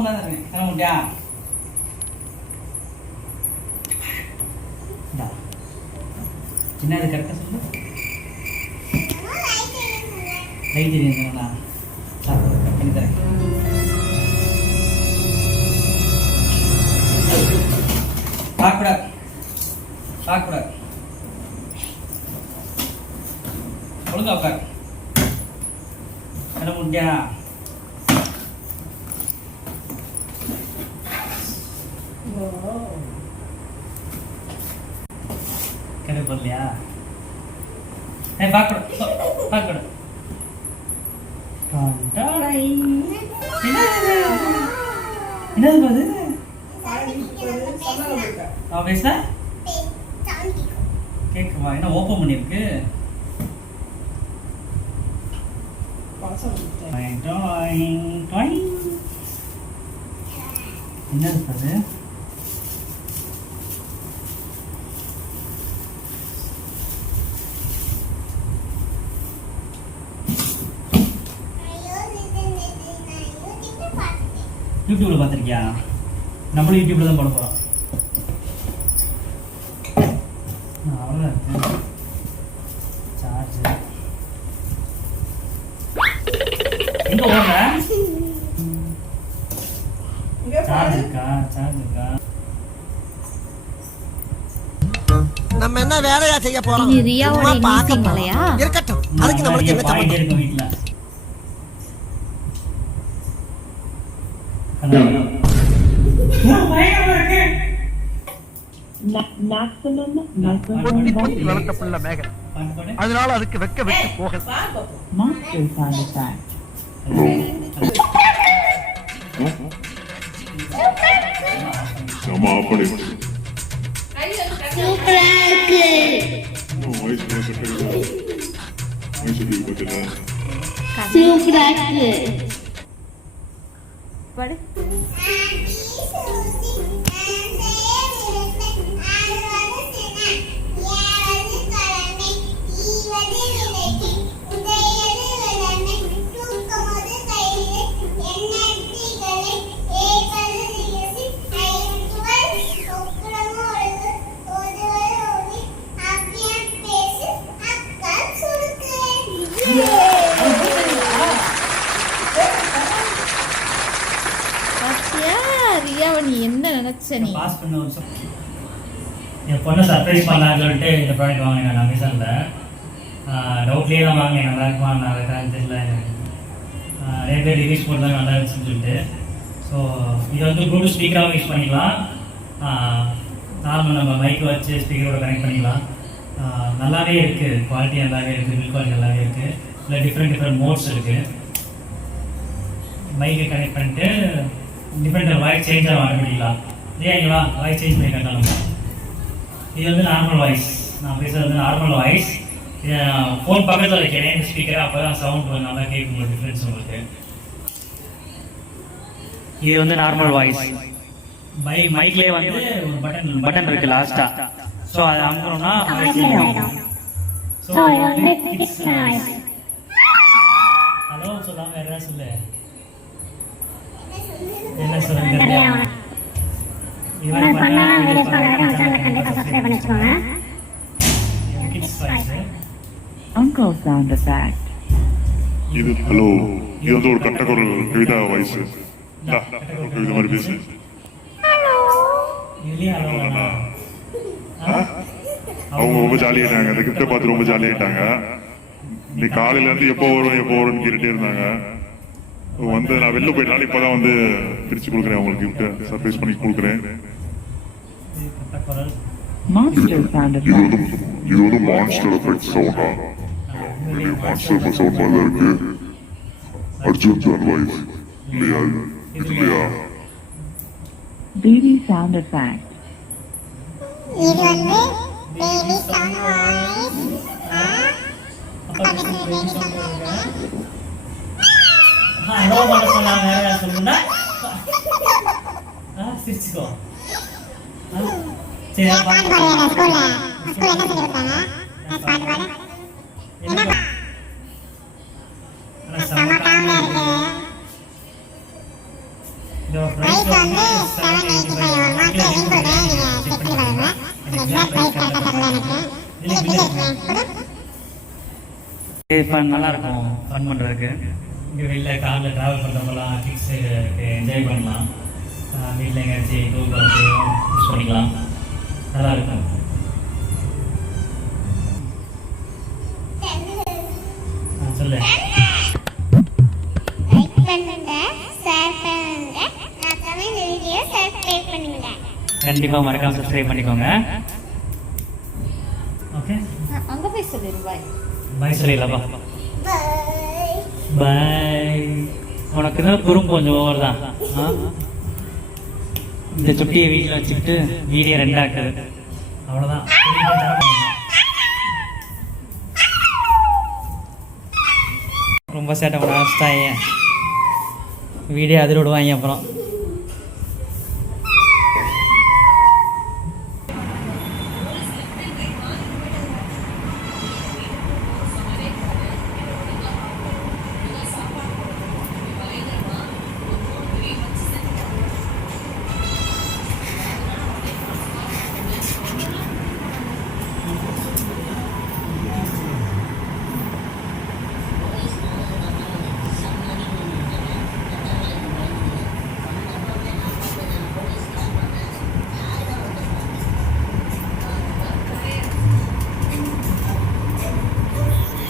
முடியா சின்னது கரெக்டாக சொல்லு. லைட் எரியுங்களா? பண்ணி தரேன். பார்க்கக்கூடாது, பார்க்கக்கூடாது. ஒழுங்கா உட்கார். என்ன முடியா? கரை போடலையா? பார்க்கக்கூடாது. என்னது அது? பேசுனா கேட்குமா? என்ன ஓப்பன் பண்ணிருக்கு? என்னது அது? யூடியூப்ல பார்த்துருக்கியா? நம்மளும் யூடியூப்ல தான் போட போகிறோம். அவ்வளோதான் இருக்கு. சார்ஜர் எங்கே ஓடுற? சார்ஜ் இருக்கா? நம்ம என்ன வேலையா செய்ய போறோம்? ரியாவோட மீட்டிங்லையா? இருக்கட்டும். அதுக்கு நமக்கு என்ன சம்பந்தம் இருக்கு வீட்ல? அதனால அதுக்கு வெக்க வெக்க போக என்ன நினைச்ச நீ? பாஸ் பண்ண ஒரு என் பொண்ணை சர்ப்ரைஸ் பண்ணலான்னு சொல்லிட்டு இந்த ப்ராடக்ட் வாங்கினேன் நான் அமேசானில். டவுட்லேயே தான் வாங்கினேன். நல்லா இருக்குமா நல்லா இருக்கான்னு தெரியல. நிறைய பேர் ரிவ்யூஸ் போட்டு நல்லா இருந்துச்சுன்னு சொல்லிட்டு. ஸோ இது வந்து ப்ளூடூத் ஸ்பீக்கராகவும் யூஸ் பண்ணிக்கலாம். நார்மல் நம்ம மைக்கு வச்சு ஸ்பீக்கரோட கனெக்ட் பண்ணிக்கலாம். நல்லாவே இருக்குது. குவாலிட்டி நல்லாவே இருக்குது. பில் குவாலிட்டி நல்லாவே இருக்குது. இல்லை டிஃப்ரெண்ட் மோட்ஸ் இருக்குது. மைக்கை கனெக்ட் பண்ணிட்டு டிஃப்ரெண்ட் வாய்ஸ் சேஞ்சாக ஆட்டோமேட்டிக்கலாம். இங்கே வா வாய்ஸ் சேஞ்ச் பண்ணி கட்டணும். இது வந்து நார்மல் வாய்ஸ். நான் பேசுகிறது வந்து நார்மல் வாய்ஸ். ஃபோன் பக்கத்தில் வைக்கிறேன் இந்த ஸ்பீக்கரை. அப்போ தான் சவுண்ட் நல்லா கேட்கும். உங்களுக்கு டிஃப்ரென்ஸ் உங்களுக்கு. இது வந்து நார்மல் வாய்ஸ். மைக்லேயே வந்து ஒரு பட்டன் இருக்குது லாஸ்ட்டாக. ஸோ அதை அமுக்கணும்னா ஹலோ சொல்லாமல் வேறு ஏதாவது சொல்லு. என்ன சொல்லுங்க? இது ஹலோ, இது வந்து ஒரு கட்டக்குரல் கவிதா வாய்ஸ். கவிதை மாதிரி பேசு. அவங்க ரொம்ப ஜாலியாயிட்டாங்க. அந்த கிஃப்டை பார்த்து ரொம்ப ஜாலியாயிட்டாங்க. நீ காலையில இருந்து எப்போ வரும்னு கேட்டுட்டே இருந்தாங்க. வந்து நான் வெளில போயிட்டாலும் இப்பதான் வந்து பிரிச்சு கொடுக்குறேன். அவங்களுக்கு கிஃப்ட் சர்ப்ரைஸ் பண்ணி கொடுக்குறேன். இது வந்து மான்ஸ்டர் எஃபெக்ட் சவுண்டா? மான்ஸ்டர் சவுண்ட் மாதிரி தான் இருக்கு. அர்ஜுன் ஜான் வாய்ஸ் இல்லையா? இது இல்லையா? Baby sound effect. இது வந்து பேபி சவுண்ட் வாய்ஸ். அப்ப பேபி சவுண்ட் வாய்ஸ். ஹலோ பண்ண சொன்னாங்க. வேற யாராவது சொல்லுங்க. சிரிச்சுக்கோ. சரி பாட்டு பாடுறேன் ஸ்கூல்ல. ஸ்கூல்ல என்ன சொல்லி கொடுத்தாங்க? பாட்டு பாடு. என்னப்பா? செம காமெடியா இருக்கு. இந்த பிரைஸ் ப்ரைஸ் வந்து வந்து 795 வருமா இல்ல லிங்க் கொடுக்குறேன் நீங்க செக் பண்ணி பாருங்க எக்ஸாக்ட் பிரைஸ் கரெக்டா தெரியல எனக்கு இல்ல பில்ல கொடு ஃபன் நல்லா இருக்கும் ஃபன் பண்ணுறதுக்கு இங்கே வெளில காரில் ட்ராவல் பண்ணுறப்பெல்லாம் கிட்ஸு என்ஜாய் பண்ணலாம் வீட்டில் எங்கேயாச்சும் டூர் போகிறது யூஸ் பண்ணிக்கலாம் நல்லா இருக்கும் சொல்லு லைக் பண்ணுங்க ஷேர் பண்ணுங்க மறக்காம இந்த வீடியோ சப்ஸ்கிரைப் பண்ணுங்க கண்டிப்பாக மறக்காம சப்ஸ்கிரைப் பண்ணிக்கோங்க ஓகே அங்க போய் சொல்லிரு பாய் பாய் சொல்லிடலாப்பா பை பாய் உனக்கு தான் குறும் கொஞ்சம் ஓவர் தான் இந்த சுட்டியை வீட்டில் வச்சுக்கிட்டு வீடியோ ரெண்டாக்குது அவ்வளோதான் ரொம்ப சேட்டை பண்ண ஆரம்பிச்சிட்டாங்க வீடியோ அதில் விடுவாங்க அப்புறம்